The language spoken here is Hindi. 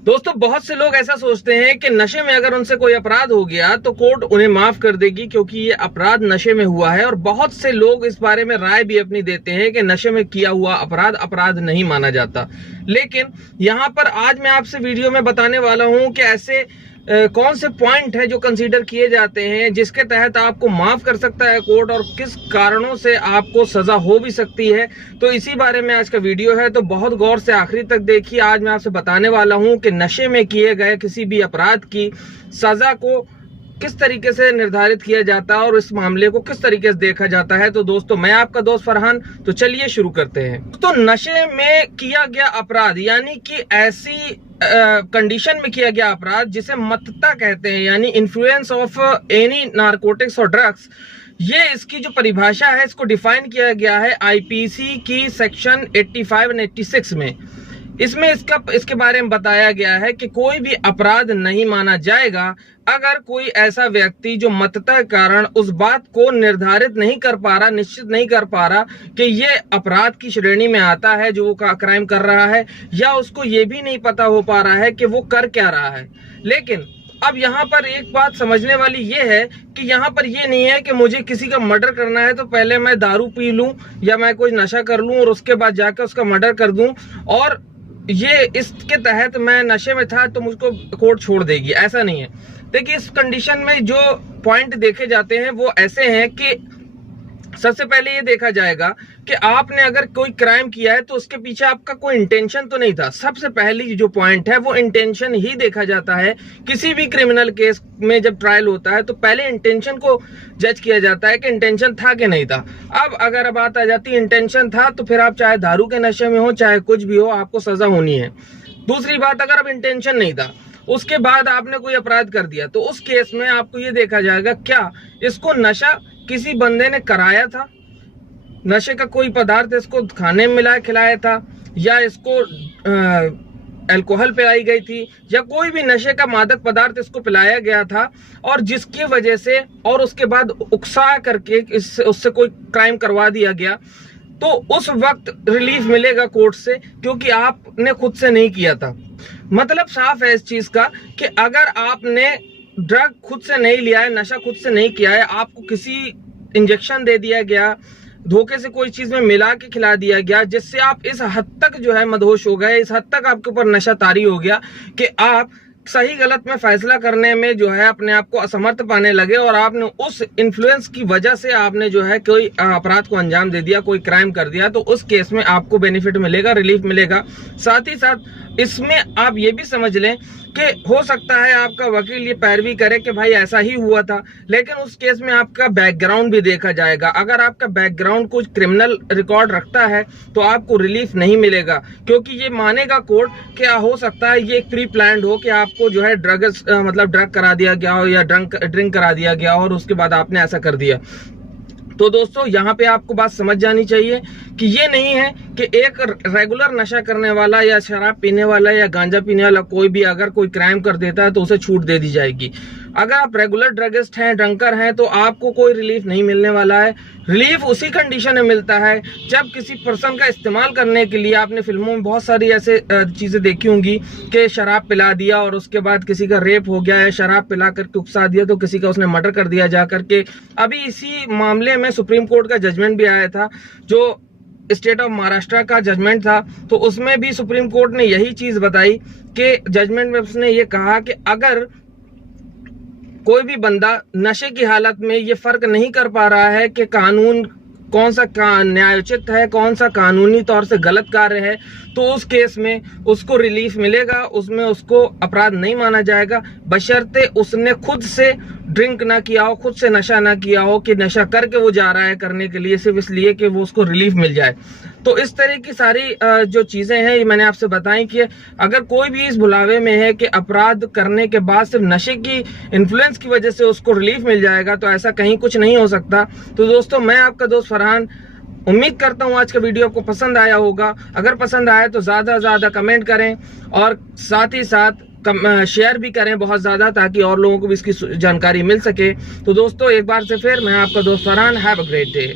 दोस्तों, बहुत से लोग ऐसा सोचते हैं कि नशे में अगर उनसे कोई अपराध हो गया तो कोर्ट उन्हें माफ कर देगी क्योंकि ये अपराध नशे में हुआ है। और बहुत से लोग इस बारे में राय भी अपनी देते हैं कि नशे में किया हुआ अपराध अपराध नहीं माना जाता। लेकिन यहाँ पर आज मैं आपसे वीडियो में बताने वाला हूँ कि ऐसे कौन से पॉइंट है जो कंसीडर किए जाते हैं जिसके तहत आपको माफ कर सकता है कोर्ट, और किस कारणों से आपको सजा हो भी सकती है। तो इसी बारे में आज का वीडियो है, तो बहुत गौर से आखिरी तक देखिए। आज मैं आपसे बताने वाला हूं कि नशे में किए गए किसी भी अपराध की सजा को किस तरीके से निर्धारित किया जाता है और इस मामले को किस तरीके से देखा जाता है। तो दोस्तों, मैं आपका दोस्त फरहान, तो चलिए शुरू करते हैं। तो नशे में किया गया अपराध यानी कि ऐसी कंडीशन में किया गया अपराध जिसे मत्तता कहते हैं, यानी इन्फ्लुएंस ऑफ एनी नारकोटिक्स और ड्रग्स, ये इसकी जो परिभाषा है इसको डिफाइन किया गया है आईपीसी की सेक्शन 85 और 86 में। इसमें इसके बारे में बताया गया है कि कोई भी अपराध नहीं माना जाएगा अगर कोई ऐसा व्यक्ति जो मत्तता के कारण उस बात को निर्धारित नहीं कर पा रहा, निश्चित नहीं कर पा रहा कि ये अपराध की श्रेणी में आता है जो वो क्राइम कर रहा है, या उसको ये भी नहीं पता हो पा रहा है कि वो कर क्या रहा है। लेकिन अब यहाँ पर एक बात समझने वाली ये है कि यहाँ पर ये नहीं है कि मुझे किसी का मर्डर करना है तो पहले मैं दारू पी लूं या मैं कोई नशा कर लूं और उसके बाद जाकर उसका मर्डर कर दूं, और ये इसके तहत मैं नशे में था तो मुझको कोर्ट छोड़ देगी। ऐसा नहीं है। देखिए, इस कंडीशन में जो पॉइंट देखे जाते हैं वो ऐसे हैं कि सबसे पहले ये देखा जाएगा कि आपने अगर कोई क्राइम किया है तो उसके पीछे आपका कोई इंटेंशन तो नहीं था। सबसे पहली जो पॉइंट है वो इंटेंशन ही देखा जाता है। किसी भी क्रिमिनल केस में जब ट्रायल होता है तो पहले इंटेंशन को जज किया जाता है कि इंटेंशन था कि नहीं था। अब अगर बात आ जाती है इंटेंशन था तो फिर आप चाहे दारू के नशे में हो चाहे कुछ भी हो, आपको सजा होनी है। दूसरी बात, अगर अब इंटेंशन नहीं था उसके बाद आपने कोई अपराध कर दिया तो उस केस में आपको ये देखा जाएगा क्या इसको नशा किसी बंदे ने कराया था, नशे का कोई पदार्थ इसको खाने में मिलाया खिलाया था, या इसको अल्कोहल पिलाई गई थी, या कोई भी नशे का मादक पदार्थ इसको पिलाया गया था और जिसकी वजह से और उसके बाद उकसा करके उससे कोई क्राइम करवा दिया गया, तो उस वक्त रिलीफ मिलेगा कोर्ट से क्योंकि आपने खुद से नहीं किया था। मतलब साफ है इस चीज का कि अगर आपने ड्रग खुद से नहीं लिया है, नशा खुद से नहीं किया है, आपको किसी इंजेक्शन दे दिया गया, धोखे से कोई चीज में मिला के खिला दिया गया जिससे आप इस हद तक जो है मदहोश हो गए, इस हद तक आपके ऊपर नशा तारी हो गया कि आप सही गलत में फैसला करने में जो है अपने आप को असमर्थ पाने लगे और आपने उस इन्फ्लुएंस की वजह से आपने जो है कोई अपराध को अंजाम दे दिया, कोई क्राइम कर दिया, तो उस केस में आपको बेनिफिट मिलेगा, रिलीफ मिलेगा। साथ ही साथ इसमें आप ये भी समझ लें कि हो सकता है आपका वकील ये पैरवी करे कि भाई ऐसा ही हुआ था, लेकिन उस केस में आपका बैकग्राउंड भी देखा जाएगा। अगर आपका बैकग्राउंड कुछ क्रिमिनल रिकॉर्ड रखता है तो आपको रिलीफ नहीं मिलेगा क्योंकि ये मानेगा कोर्ट क्या हो सकता है ये प्री प्लान्ड हो कि आपको जो है ड्रग करा दिया गया हो या ड्रिंक करा दिया गया हो और उसके बाद आपने ऐसा कर दिया। तो दोस्तों, यहाँ पे आपको बात समझ जानी चाहिए कि ये नहीं है कि एक रेगुलर नशा करने वाला या शराब पीने वाला या गांजा पीने वाला कोई भी अगर कोई क्राइम कर देता है तो उसे छूट दे दी जाएगी। अगर आप रेगुलर ड्रगिस्ट हैं, ड्रंकर हैं, तो आपको कोई रिलीफ नहीं मिलने वाला है। रिलीफ उसी कंडीशन में मिलता है जब किसी पर्सन का इस्तेमाल करने के लिए, आपने फिल्मों में बहुत सारी ऐसे चीजें देखी होंगी कि शराब पिला दिया और उसके बाद किसी का रेप हो गया है, शराब पिला करके उकसा दिया तो किसी का उसने मर्डर कर दिया जा करके। अभी इसी मामले में सुप्रीम कोर्ट का जजमेंट भी आया था जो स्टेट ऑफ महाराष्ट्र का जजमेंट था, तो उसमें भी सुप्रीम कोर्ट ने यही चीज बताई कि जजमेंट में उसने ये कहा कि अगर कोई भी बंदा नशे की हालत में ये फर्क नहीं कर पा रहा है कि कानून कौन सा न्यायोचित है, कौन सा कानूनी तौर से गलत कार्य है, तो उस केस में उसको रिलीफ मिलेगा, उसमें उसको अपराध नहीं माना जाएगा बशर्ते उसने खुद से ड्रिंक ना किया हो, खुद से नशा ना किया हो कि नशा करके वो जा रहा है करने के लिए सिर्फ इसलिए कि वो उसको रिलीफ मिल जाए। तो इस तरह की सारी जो चीजें हैं ये मैंने आपसे बताई कि अगर कोई भी इस भुलावे में है कि अपराध करने के बाद सिर्फ नशे की इन्फ्लुएंस की वजह से उसको रिलीफ मिल जाएगा, तो ऐसा कहीं कुछ नहीं हो सकता। तो दोस्तों, मैं आपका दोस्त फरहान उम्मीद करता हूँ आज का वीडियो आपको पसंद आया होगा। अगर पसंद आया तो ज्यादा से ज्यादा कमेंट करें और साथ ही साथ शेयर भी करें बहुत ज्यादा, ताकि और लोगों को भी इसकी जानकारी मिल सके। तो दोस्तों, एक बार से फिर मैं आपका दोस्त Farhan, have a great day.